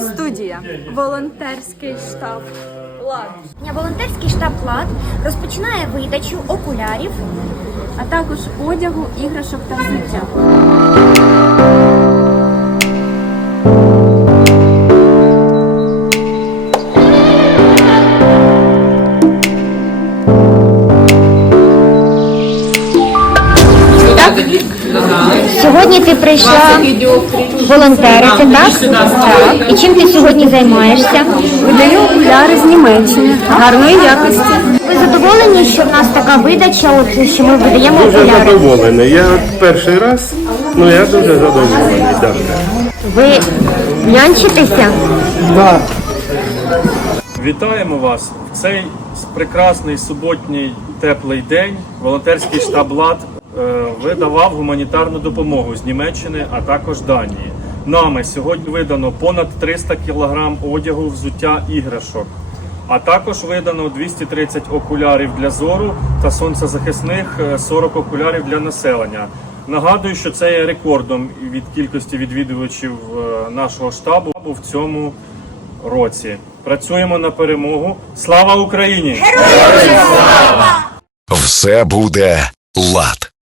Студія. Волонтерський штаб. Лад. Волонтерський штаб «Лад» розпочинає видачу окулярів. А також одягу, іграшок та взуття. Сьогодні ти прийшла волонтерити, так? Так. І чим ти сьогодні займаєшся? Видаю окуляри з Німеччини. Гарної якості. Ви задоволені, що в нас така видача, от що ми видаємо Дуже окуляри? задоволений. Я перший раз, ну я дуже задоволений. Да. Ви нянчитеся? Вітаємо вас в цей прекрасний суботній теплий день. Волонтерський штаб ЛАД видавав гуманітарну допомогу з Німеччини, а також Данії. Нами сьогодні видано понад 300 кг одягу, взуття іграшок. А також видано 230 окулярів для зору та сонцезахисних е, 40 окулярів для населення. Нагадую, що це є рекордом від кількості відвідувачів е, нашого штабу в цьому році. Працюємо на перемогу. Слава Україні! Все буде лад.